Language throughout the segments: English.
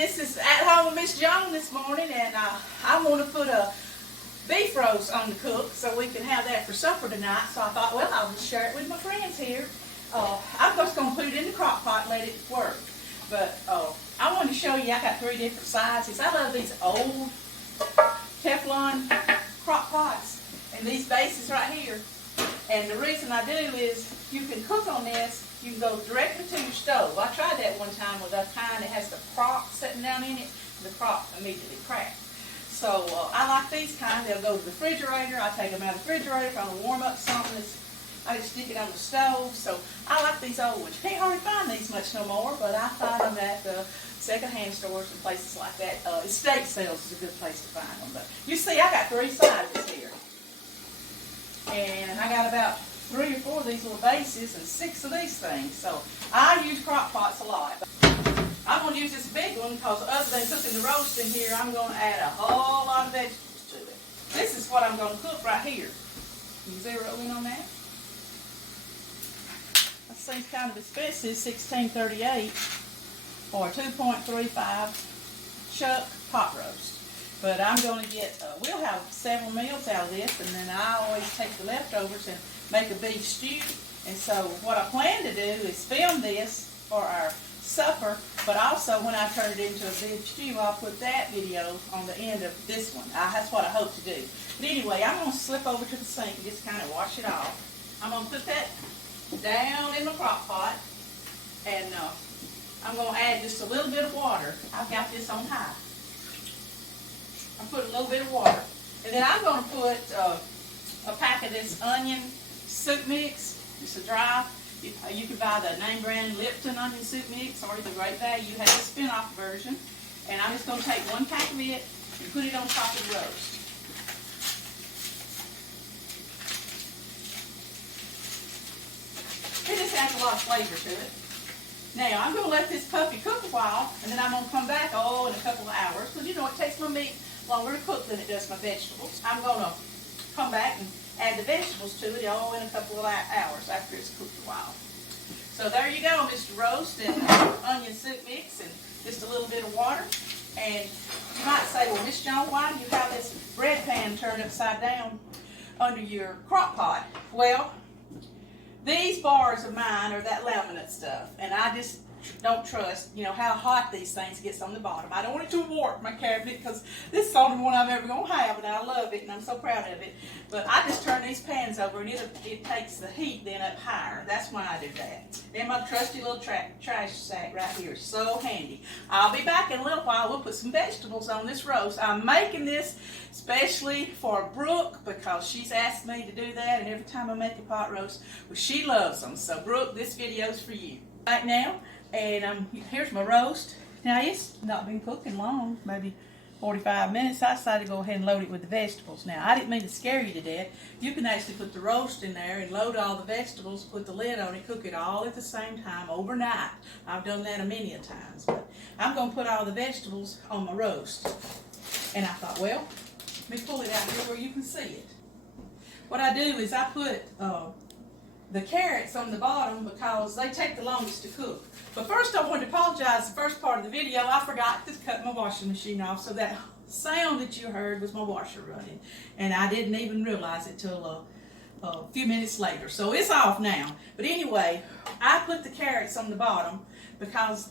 this is At Home with Miss Joan this morning, and I want to put a beef roast on the cook so we can have that for supper tonight. So I thought, well, I'll just share it with my friends here. I'm just going to put it in the crock pot and let it work. But I wanted to show you, I got 3 different sizes. I love these old Teflon crock pots and these bases right here. And the reason I do is you can cook on this. You can go directly to your stove. I tried that one time with a kind that has the crock sitting down in it. The crock immediately cracked. So I like these kind. They'll go to the refrigerator. I take them out of the refrigerator if I want to warm up something. I just stick it on the stove. So I like these old ones. You can't hardly find these much no more, but I find them at the secondhand stores and places like that. Estate sales is a good place to find them. But you see, I got 3 sizes here. And I got about 3 or 4 of these little bases and 6 of these things. So I use crock pots a lot. I'm going to use this big one because other than cooking the roast in here, I'm going to add a whole lot of vegetables to it. This is what I'm going to cook right here. Can you zero in on that? That seems kind of expensive, $16.38 or 2.35 chuck pot roast. But I'm going to get, we'll have several meals out of this, and then I always take the leftovers and make a beef stew. And so what I plan to do is film this for our supper, but also when I turn it into a beef stew, I'll put that video on the end of this one. That's what I hope to do. But anyway, I'm going to slip over to the sink and just kind of wash it off. I'm going to put that down in the crock pot, and I'm going to add just a little bit of water. I've got this on high. I put a little bit of water. And then I'm going to put a pack of this onion soup mix. It's a dry. You can buy the name brand Lipton onion soup mix, or the Great Value. You have the spin-off version. And I'm just going to take 1 pack of it and put it on top of the roast. It just adds a lot of flavor to it. Now, I'm going to let this puppy cook a while, and then I'm going to come back, in a couple of hours, because you know it takes my meat longer to cook than it does my vegetables. I'm going to come back and add the vegetables to it in a couple of hours after it's cooked a while. So there you go, Mr. Roast and onion soup mix and just a little bit of water. And you might say, well, Miss Joan, why do you have this bread pan turned upside down under your crock pot? Well, these bars of mine are that laminate stuff, and I just don't trust, how hot these things gets on the bottom. I don't want it to warp my cabinet because this is the only one I'm ever going to have, and I love it, and I'm so proud of it. But I just turn these pans over, and it takes the heat then up higher. That's why I do that. Then my trusty little trash sack right here is so handy. I'll be back in a little while. We'll put some vegetables on this roast. I'm making this especially for Brooke because she's asked me to do that, and every time I make a pot roast, well, she loves them. So Brooke, this video's for you. Right now, and here's my roast. Now, it's not been cooking long, maybe 45 minutes. I decided to go ahead and load it with the vegetables. Now, I didn't mean to scare you to death. You can actually put the roast in there and load all the vegetables, put the lid on it, cook it all at the same time overnight. I've done that a many a times. But I'm going to put all the vegetables on my roast. And I thought, well, let me pull it out here where you can see it. What I do is I put the carrots on the bottom because they take the longest to cook. But first I wanted to apologize. The first part of the video, I forgot to cut my washing machine off, so that sound that you heard was my washer running. And I didn't even realize it till a few minutes later. So it's off now. But anyway, I put the carrots on the bottom because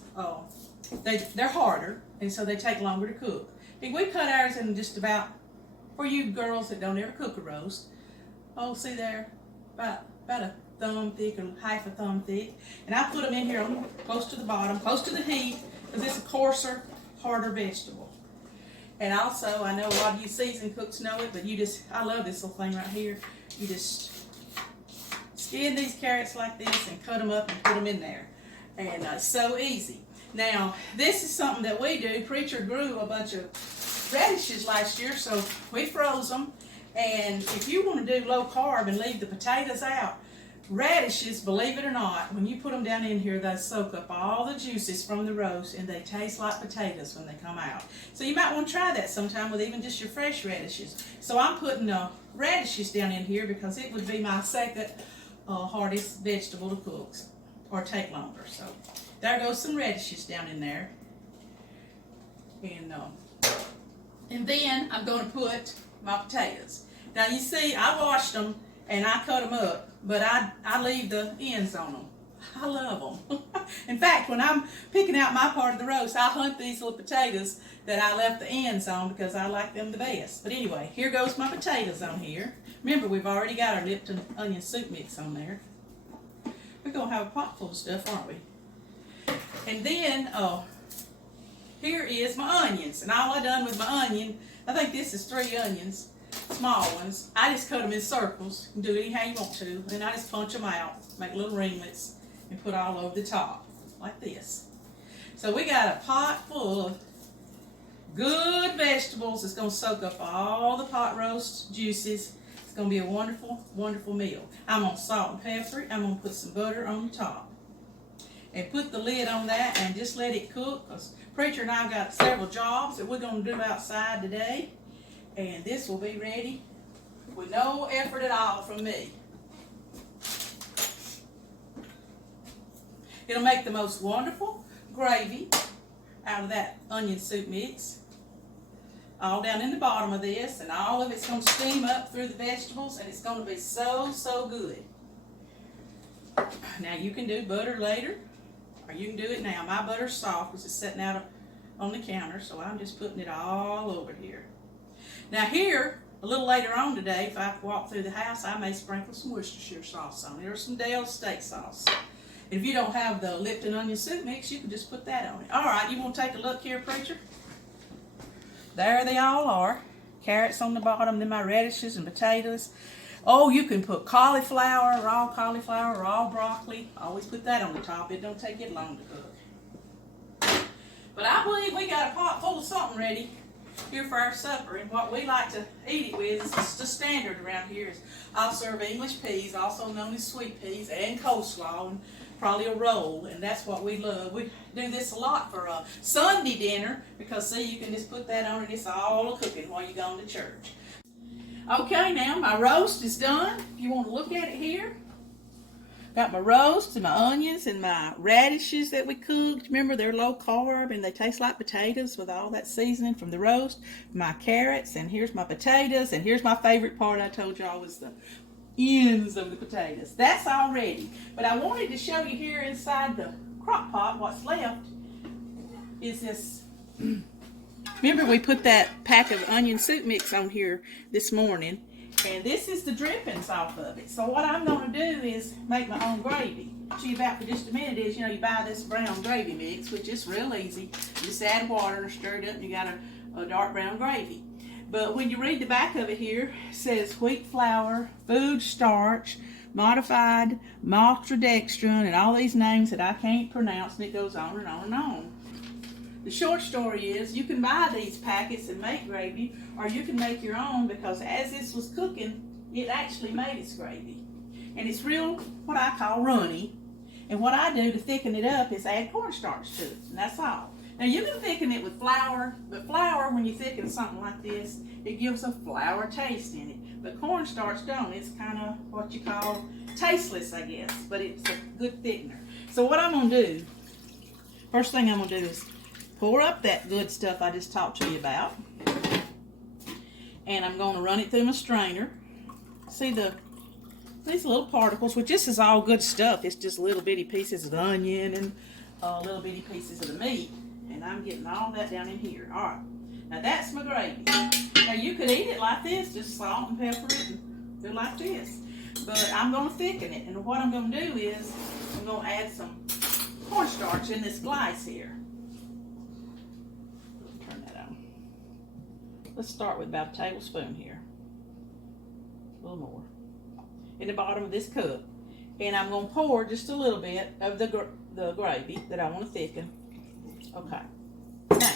they're harder, and so they take longer to cook. And we cut ours in just about, for you girls that don't ever cook a roast, see there, about a thumb thick or half a thumb thick, and I put them in here close to the bottom, close to the heat, because it's a coarser, harder vegetable. And also, I know a lot of you seasoned cooks know it, but I love this little thing right here. You just skin these carrots like this and cut them up and put them in there, and it's so easy. Now, this is something that we do. Preacher grew a bunch of radishes last year, so we froze them. And if you want to do low carb and leave the potatoes out, radishes, believe it or not, when you put them down in here, they soak up all the juices from the roast, and they taste like potatoes when they come out. So you might want to try that sometime with even just your fresh radishes. So I'm putting radishes down in here because it would be my second hardest vegetable to cook, or take longer. So there goes some radishes down in there. And then I'm going to put my potatoes. Now you see, I washed them and I cut them up, but I leave the ends on them. I love them. In fact, when I'm picking out my part of the roast, I hunt these little potatoes that I left the ends on because I like them the best. But anyway, here goes my potatoes on here. Remember, we've already got our Lipton onion soup mix on there. We're going to have a pot full of stuff, aren't we? And then, here is my onions. And all I done with my onion, I think this is 3 onions, small ones. I just cut them in circles. You can do it anyhow you want to. And then I just punch them out, make little ringlets, and put all over the top, like this. So we got a pot full of good vegetables. It's going to soak up all the pot roast juices. It's going to be a wonderful, wonderful meal. I'm going to salt and pepper it. I'm going to put some butter on the top. And put the lid on that and just let it cook. Because Preacher and I have got several jobs that we're going to do outside today. And this will be ready with no effort at all from me. It'll make the most wonderful gravy out of that onion soup mix. All down in the bottom of this, and all of it's going to steam up through the vegetables, and it's going to be so, so good. Now you can do butter later, or you can do it now. My butter's soft because it's sitting out on the counter, so I'm just putting it all over here. Now here, a little later on today, if I walk through the house, I may sprinkle some Worcestershire sauce on it, or some Dale's steak sauce. And if you don't have the Lipton onion soup mix, you can just put that on it. All right, you want to take a look here, Preacher? There they all are. Carrots on the bottom, then my radishes and potatoes. Oh, you can put cauliflower, raw broccoli. Always put that on the top. It don't take it long to cook. But I believe we got a pot full of something ready here for our supper. And what we like to eat it with is just the standard around here. I'll serve English peas, also known as sweet peas, and coleslaw, and probably a roll, and that's what we love. We do this a lot for a Sunday dinner because, see, you can just put that on and it's all cooking while you're going to church. Okay, now my roast is done. If you want to look at it here, got my roast and my onions and my radishes that we cooked. Remember, they're low carb and they taste like potatoes with all that seasoning from the roast. My carrots, and here's my potatoes, and here's my favorite part I told y'all was the ends of the potatoes. That's all ready. But I wanted to show you here inside the crock pot what's left is this. Remember, we put that pack of onion soup mix on here this morning, and this is the drippings off of it. So what I'm going to do is make my own gravy. What you about for just a minute is, you know, you buy this brown gravy mix, which is real easy. You just add water and stir it up and you got a dark brown gravy. But when you read the back of it here, it says wheat flour, food starch, modified maltodextrin, and all these names that I can't pronounce, and it goes on and on and on. The short story is you can buy these packets and make gravy, or you can make your own, because as this was cooking, it actually made its gravy. And it's real, what I call runny. And what I do to thicken it up is add cornstarch to it, and that's all. Now you can thicken it with flour, but flour, when you thicken something like this, it gives a flour taste in it. But cornstarch don't. It's kind of what you call tasteless, I guess, but it's a good thickener. So what I'm going to do, first thing I'm going to do is pour up that good stuff I just talked to you about. And I'm going to run it through my strainer. See these little particles, which this is all good stuff. It's just little bitty pieces of onion and little bitty pieces of the meat. And I'm getting all that down in here. All right. Now that's my gravy. Now you could eat it like this, just salt and pepper it and do it like this. But I'm going to thicken it. And what I'm going to do is I'm going to add some cornstarch in this glass here. Turn that on. Let's start with about a tablespoon here. A little more. In the bottom of this cup. And I'm going to pour just a little bit of the gravy that I want to thicken. Okay. Now,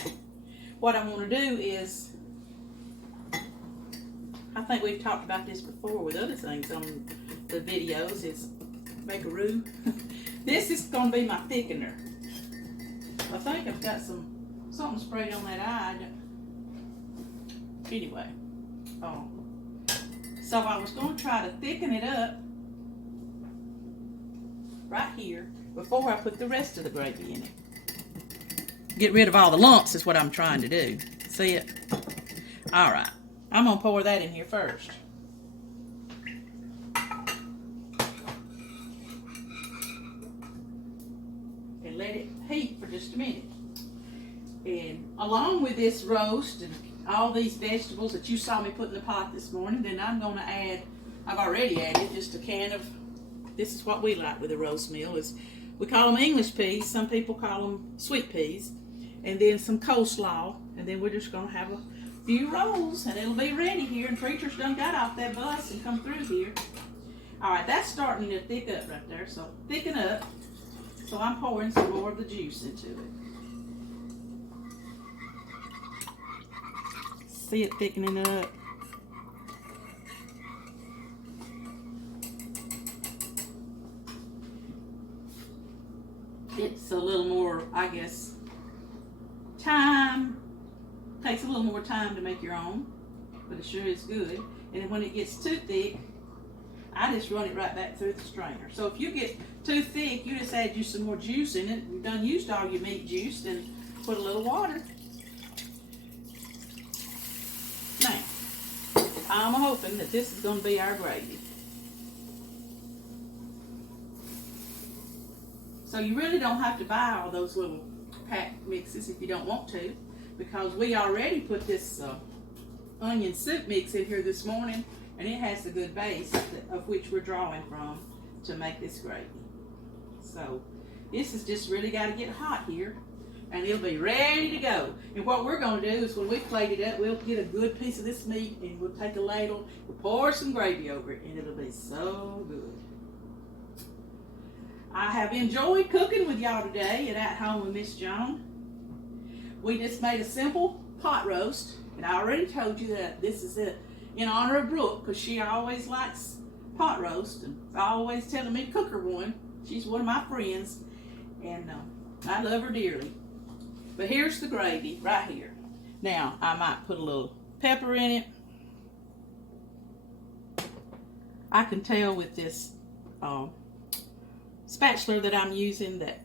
what I'm going to do is, I think we've talked about this before with other things on the videos, is make a roux. This is going to be my thickener. I think I've got something sprayed on that eye. Anyway. So I was going to try to thicken it up right here before I put the rest of the gravy in it. get rid of all the lumps is what I'm trying to do. See it? All right. I'm going to pour that in here first. And let it heat for just a minute. And along with this roast and all these vegetables that you saw me put in the pot this morning, then I'm going to add, I've already added just a can of, this is what we like with a roast meal, is we call them English peas, some people call them sweet peas, and then some coleslaw, and then we're just going to have a few rolls, and it'll be ready here, and Preacher's done got off that bus and come through here. Alright, that's starting to thick up right there, so thicken up, so I'm pouring some more of the juice into it. See it thickening up. It's a little more, I guess, time. Takes a little more time to make your own, but it sure is good. And when it gets too thick, I just run it right back through the strainer. So if you get too thick, you just add you some more juice in it. You've done used all your meat juice, then put a little water. Now, I'm hoping that this is going to be our gravy. So you really don't have to buy all those little packed mixes if you don't want to, because we already put this onion soup mix in here this morning, and it has the good base of which we're drawing from to make this gravy. So this is just really got to get hot here, and it'll be ready to go. And what we're going to do is when we plate it up, we'll get a good piece of this meat, and we'll take a ladle, we'll pour some gravy over it, and it'll be so good. I have enjoyed cooking with y'all today at Home with Miss Joan. We just made a simple pot roast, and I already told you that this is it in honor of Brooke, because she always likes pot roast and always telling me to cook her one. She's one of my friends, and I love her dearly. But here's the gravy right here. Now, I might put a little pepper in it. I can tell with this spatula that I'm using that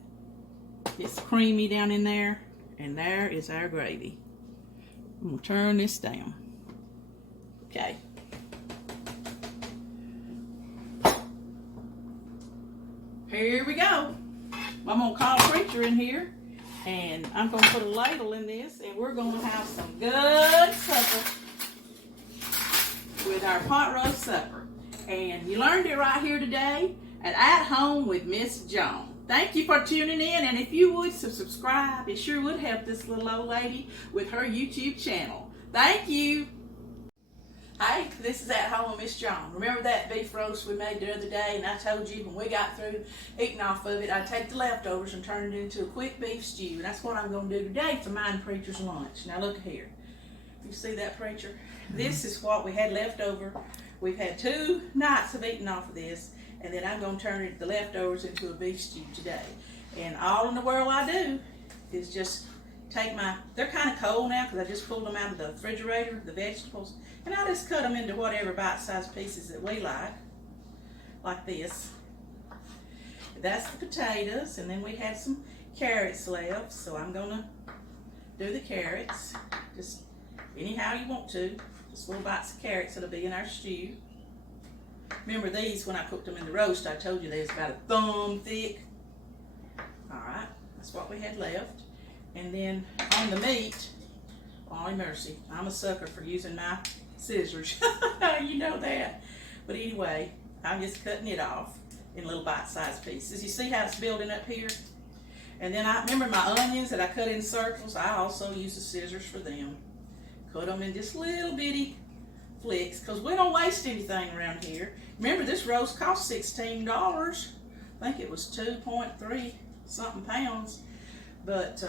it's creamy down in there, and there is our gravy. I'm going to turn this down. Okay. Here we go. I'm going to call Preacher in here, and I'm going to put a ladle in this, and we're going to have some good supper with our pot roast supper. And you learned it right here today at Home with Miss Joan. Thank you for tuning in, and if you would subscribe, it sure would help this little old lady with her YouTube channel. Thank you. Hey, this is at Home with Miss Joan. Remember that beef roast we made the other day, and I told you when we got through eating off of it, I'd take the leftovers and turn it into a quick beef stew, and that's what I'm going to do today for mine and Preacher's lunch. Now look here. You see that, Preacher? This is what we had left over. We've had 2 nights of eating off of this, and then I'm going to turn the leftovers into a beef stew today. And all in the world I do is just take they're kind of cold now because I just pulled them out of the refrigerator, the vegetables, and I just cut them into whatever bite-sized pieces that we like this. That's the potatoes, and then we had some carrots left, so I'm going to do the carrots, just anyhow you want to. Just little bites of carrots that'll be in our stew. Remember these, when I cooked them in the roast, I told you they was about a thumb thick. Alright, that's what we had left. And then on the meat, oh mercy, I'm a sucker for using my scissors. You know that. But anyway, I'm just cutting it off in little bite-sized pieces. You see how it's building up here? And then I remember my onions that I cut in circles. I also use the scissors for them. Cut them in just little bitty flicks, because we don't waste anything around here. Remember, this roast cost $16. I think it was 2.3 something pounds. But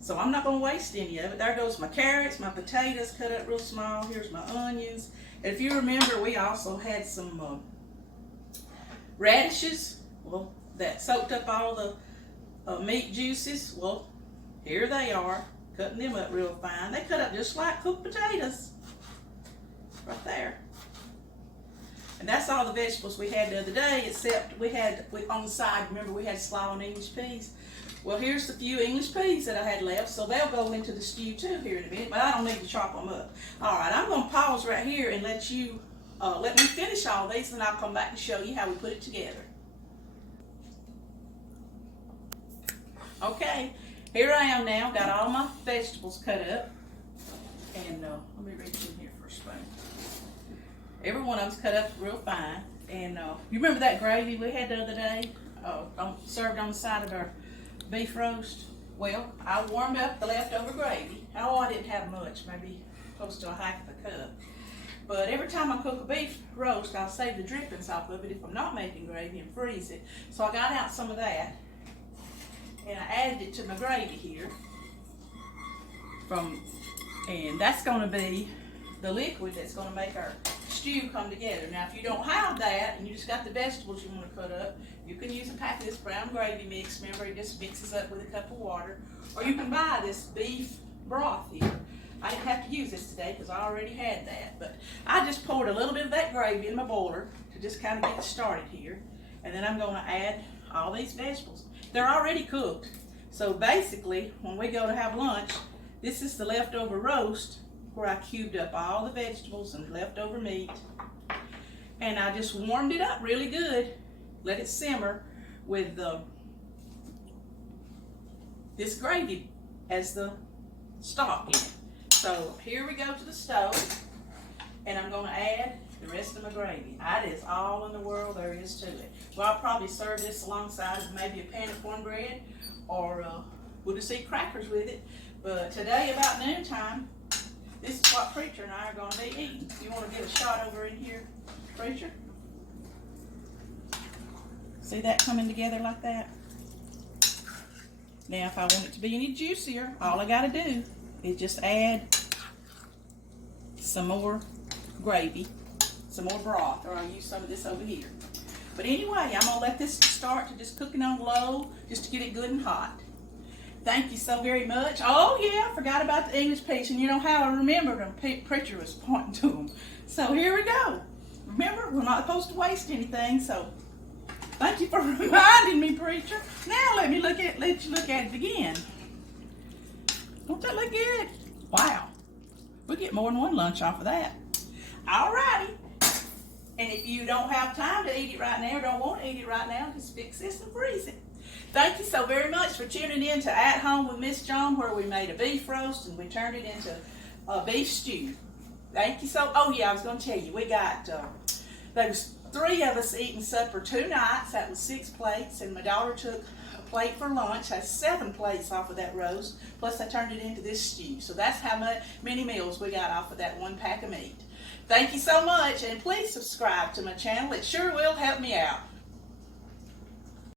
so I'm not going to waste any of it. There goes my carrots, my potatoes cut up real small. Here's my onions. And if you remember, we also had some radishes, well, that soaked up all the meat juices. Well, here they are, cutting them up real fine. They cut up just like cooked potatoes. Right there. And that's all the vegetables we had the other day, except we on the side, remember we had slaw and English peas. Well, here's the few English peas that I had left, so they'll go into the stew too here in a minute, but I don't need to chop them up. All right, I'm going to pause right here and let me finish all these, and I'll come back and show you how we put it together. Okay, here I am now, got all my vegetables cut up, and let me reach in here for a spoon. Every one of them's cut up real fine, and you remember that gravy we had the other day, served on the side of our beef roast? Well, I warmed up the leftover gravy. Oh, I didn't have much, maybe close to a half of a cup. But every time I cook a beef roast, I'll save the drippings off of it if I'm not making gravy and freeze it. So I got out some of that, and I added it to my gravy here. And that's going to be the liquid that's going to make our stew come together. Now, if you don't have that and you just got the vegetables you want to cut up, you can use a pack of this brown gravy mix. Remember, it just mixes up with a cup of water. Or you can buy this beef broth here. I didn't have to use this today because I already had that. But I just poured a little bit of that gravy in my boiler to just kind of get it started here. And then I'm going to add all these vegetables. They're already cooked. So basically, when we go to have lunch, this is the leftover roast where I cubed up all the vegetables and leftover meat. And I just warmed it up really good. Let it simmer with this gravy as the stock in it. So here we go to the stove, and I'm going to add the rest of my gravy. That is all in the world there is to it. Well, I'll probably serve this alongside of maybe a pan of cornbread, or we'll just eat crackers with it. But today about noontime, this is what Preacher and I are going to be eating. You want to get a shot over in here, Preacher? See that coming together like that? Now, if I want it to be any juicier, all I got to do is just add some more gravy, some more broth, or I'll use some of this over here. But anyway, I'm going to let this start to just cooking on low, just to get it good and hot. Thank you so very much. Oh yeah, I forgot about the English peas, and you know how I remembered them. Preacher was pointing to them. So here we go. Remember, we're not supposed to waste anything, so thank you for reminding me, Preacher. Now let you look at it again. Don't that look good? Wow. We get more than one lunch off of that. Alrighty. And if you don't have time to eat it right now or don't want to eat it right now, just fix this and freeze it. Thank you so very much for tuning in to At Home with Miss Joan, where we made a beef roast and we turned it into a beef stew. Thank you so. Oh yeah, I was going to tell you, we got there was 3 of us eating supper 2 nights. That was 6 plates, and my daughter took a plate for lunch. That's 7 plates off of that roast. Plus, I turned it into this stew. So that's how many meals we got off of that 1 pack of meat. Thank you so much, and please subscribe to my channel. It sure will help me out.